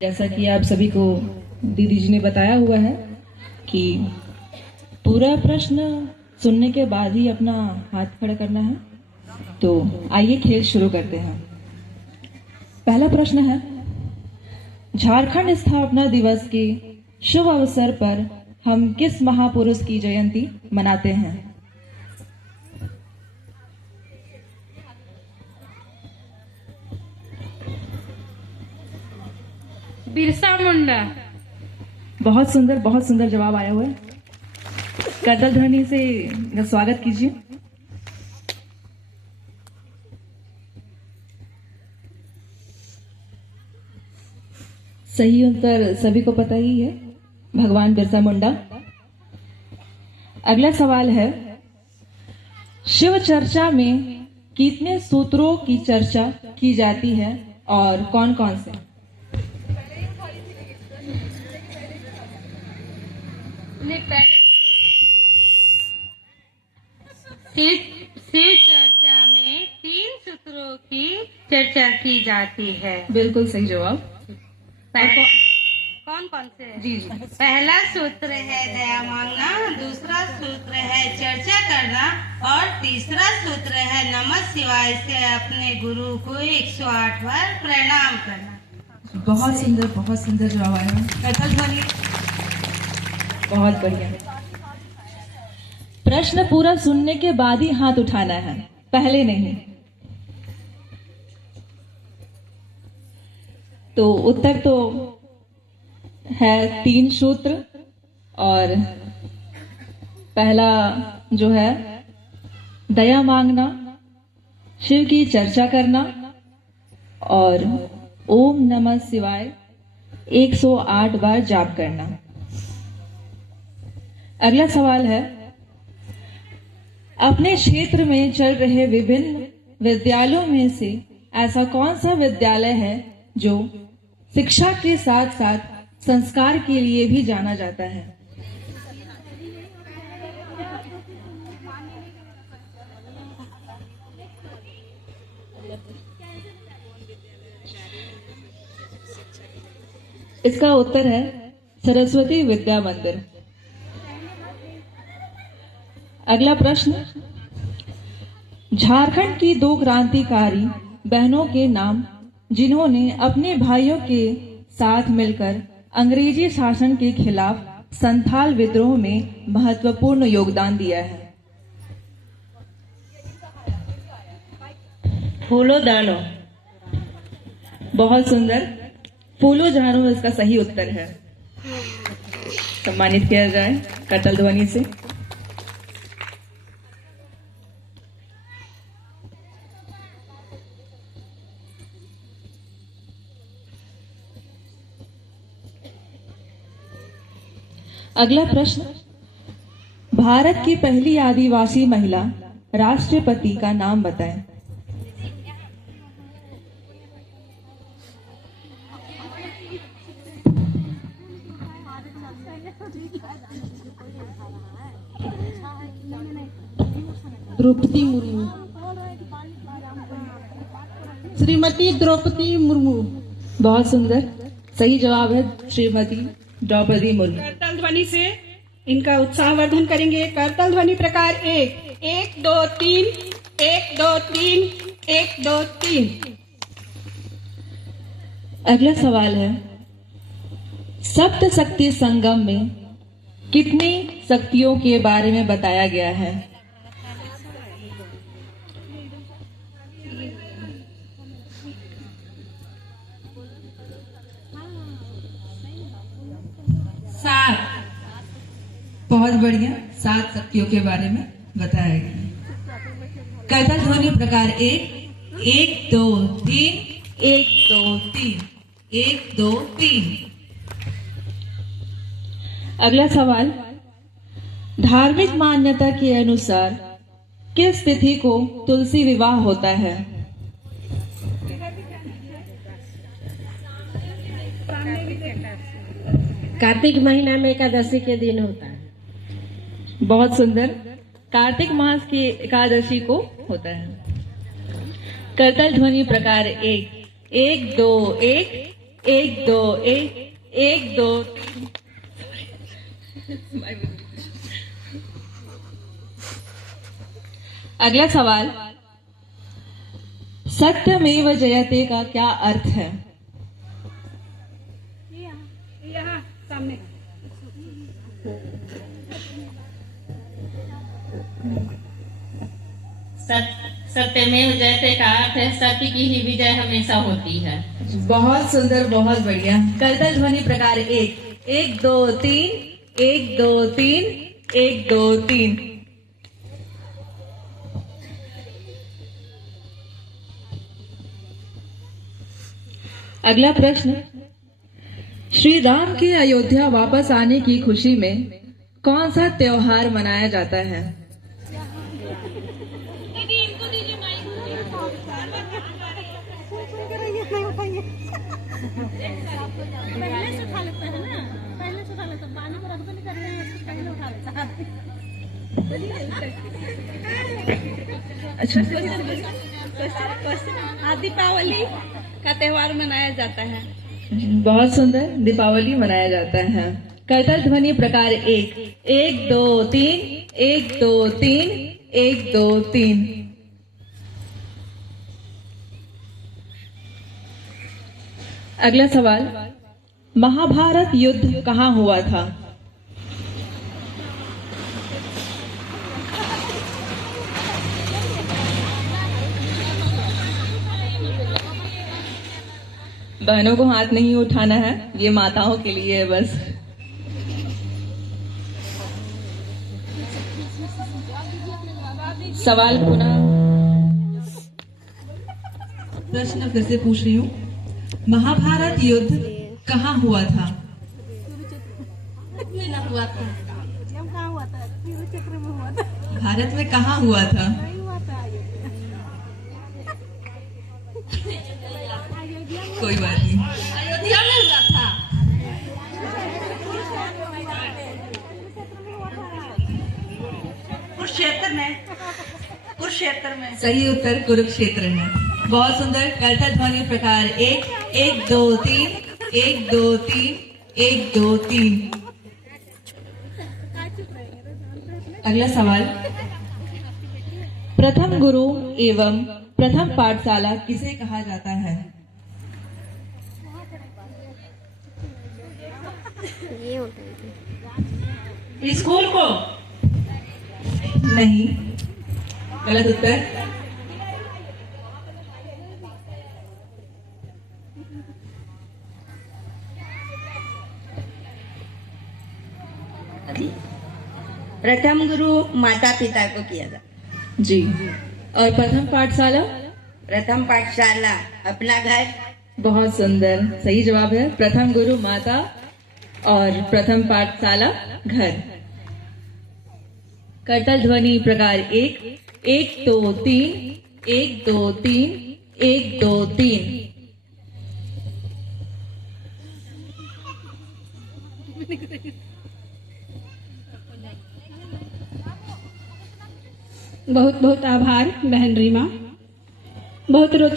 जैसा कि आप सभी को दीदी जी ने बताया हुआ है कि पूरा प्रश्न सुनने के बाद ही अपना हाथ खड़ा करना है। तो आइए खेल शुरू करते हैं। पहला प्रश्न है, झारखंड स्थापना दिवस के शुभ अवसर पर हम किस महापुरुष की जयंती मनाते हैं? बिरसा मुंडा। बहुत सुंदर जवाब आया हुआ है। करतल ध्वनि से स्वागत कीजिए। सही उत्तर सभी को पता ही है, भगवान बिरसा मुंडा। अगला सवाल है, शिव चर्चा में कितने सूत्रों की चर्चा की जाती है और कौन कौन से? शिव चर्चा में 3 सूत्रों की चर्चा की जाती है। बिल्कुल सही जवाब। कौन कौन से? जी। पहला सूत्र है दया मांगना, दूसरा सूत्र है चर्चा करना और तीसरा सूत्र है नमः शिवाय से अपने गुरु को 108 बार प्रणाम करना। बहुत सुंदर जवाब आया। करतल ध्वनि। बहुत बढ़िया। प्रश्न पूरा सुनने के बाद ही हाथ उठाना है, पहले नहीं। तो उत्तर तो है 3 सूत्र और पहला जो है दया मांगना, शिव की चर्चा करना और ओम नमः शिवाय 108 बार जाप करना। अगला सवाल है, अपने क्षेत्र में चल रहे विभिन्न विद्यालयों में से ऐसा कौन सा विद्यालय है जो शिक्षा के साथ साथ संस्कार के लिए भी जाना जाता है? इसका उत्तर है सरस्वती विद्या मंदिर। अगला प्रश्न, झारखंड की 2 क्रांतिकारी बहनों के नाम जिन्होंने अपने भाइयों के साथ मिलकर अंग्रेजी शासन के खिलाफ संथाल विद्रोह में महत्वपूर्ण योगदान दिया है। फूलो दानो। बहुत सुंदर, फूलो जानो इसका सही उत्तर है। सम्मानित किया जाए करतल ध्वनि से। अगला प्रश्न, भारत की पहली आदिवासी महिला राष्ट्रपति का नाम बताएं। द्रौपदी मुर्मू। श्रीमती द्रौपदी मुर्मू। बहुत सुंदर, सही जवाब है श्रीमती द्रौपदी मुर्मू। करतल ध्वनि से इनका उत्साहवर्धन करेंगे। करतल ध्वनि प्रकार 1 1 2 3 1 2 3 1 2 3। अगला सवाल है, सप्त शक्ति संगम में कितनी शक्तियों के बारे में बताया गया है? बहुत बढ़िया, 7 शक्तियों के बारे में बताया गया। करतल ध्वनि प्रकार 1 1 2 3 1 2 3 1 2 3। अगला सवाल, धार्मिक मान्यता के अनुसार किस तिथि को तुलसी विवाह होता है? कार्तिक महीना में एकादशी के दिन होता है। बहुत सुंदर, कार्तिक मास की एकादशी को होता है। करतल ध्वनि प्रकार 1 1 2 1 एक दो एक दो तीन। अगला सवाल, सत्यमेव जयते का क्या अर्थ है? यहाँ सामने। सत्यमेव जयते का अर्थ है सत्य की ही विजय हमेशा होती है। बहुत सुंदर, बहुत बढ़िया। करतल ध्वनि प्रकार एक, एक दो तीन, एक दो तीन, एक दो तीन। अगला प्रश्न, श्री राम के अयोध्या वापस आने की खुशी में कौन सा त्योहार मनाया जाता है? पहले से उठा लेते हैं ना, पहले से उठा लेते हैं, बाना में रख दो, नहीं कर रहे हैं, पहले उठा लेते हैं। हाँ, दीपावली का त्योहार मनाया जाता है। बहुत सुंदर, दीपावली मनाया जाता है। करतल ध्वनि प्रकार एक, एक दो तीन, एक दो तीन, एक दो तीन। अगला सवाल, महाभारत युद्ध कहाँ हुआ था? बहनों को हाथ नहीं उठाना है, ये माताओं के लिए है बस। सवाल पुनः, प्रश्न फिर से पूछ रही हूँ, महाभारत युद्ध कहाँ हुआ था? हुआ था। कहाँ हुआ था? कुरुक्षेत्र में हुआ था। भारत में कहाँ हुआ था? नहीं हुआ था कोई बात नहीं। अयोध्या में हुआ था। कुरुक्षेत्र में, कुरुक्षेत्र में। सही उत्तर कुरुक्षेत्र है। बहुत सुंदर। करतल ध्वनि प्रकार एक, एक दो तीन, एक दो तीन, एक दो तीन। अगला सवाल, प्रथम गुरु एवं प्रथम पाठशाला किसे कहा जाता है? स्कूल को। नहीं, गलत उत्तर। प्रथम गुरु माता पिता को किया जाता। जी। और प्रथम पाठशाला? प्रथम पाठशाला अपना घर। बहुत सुंदर, सही जवाब है। प्रथम गुरु माता और प्रथम पाठशाला घर। करतल ध्वनि प्रकार एक, एक दो तीन, एक दो तीन, एक दो तीन। बहुत बहुत आभार बहन रीमा, बहुत रोचक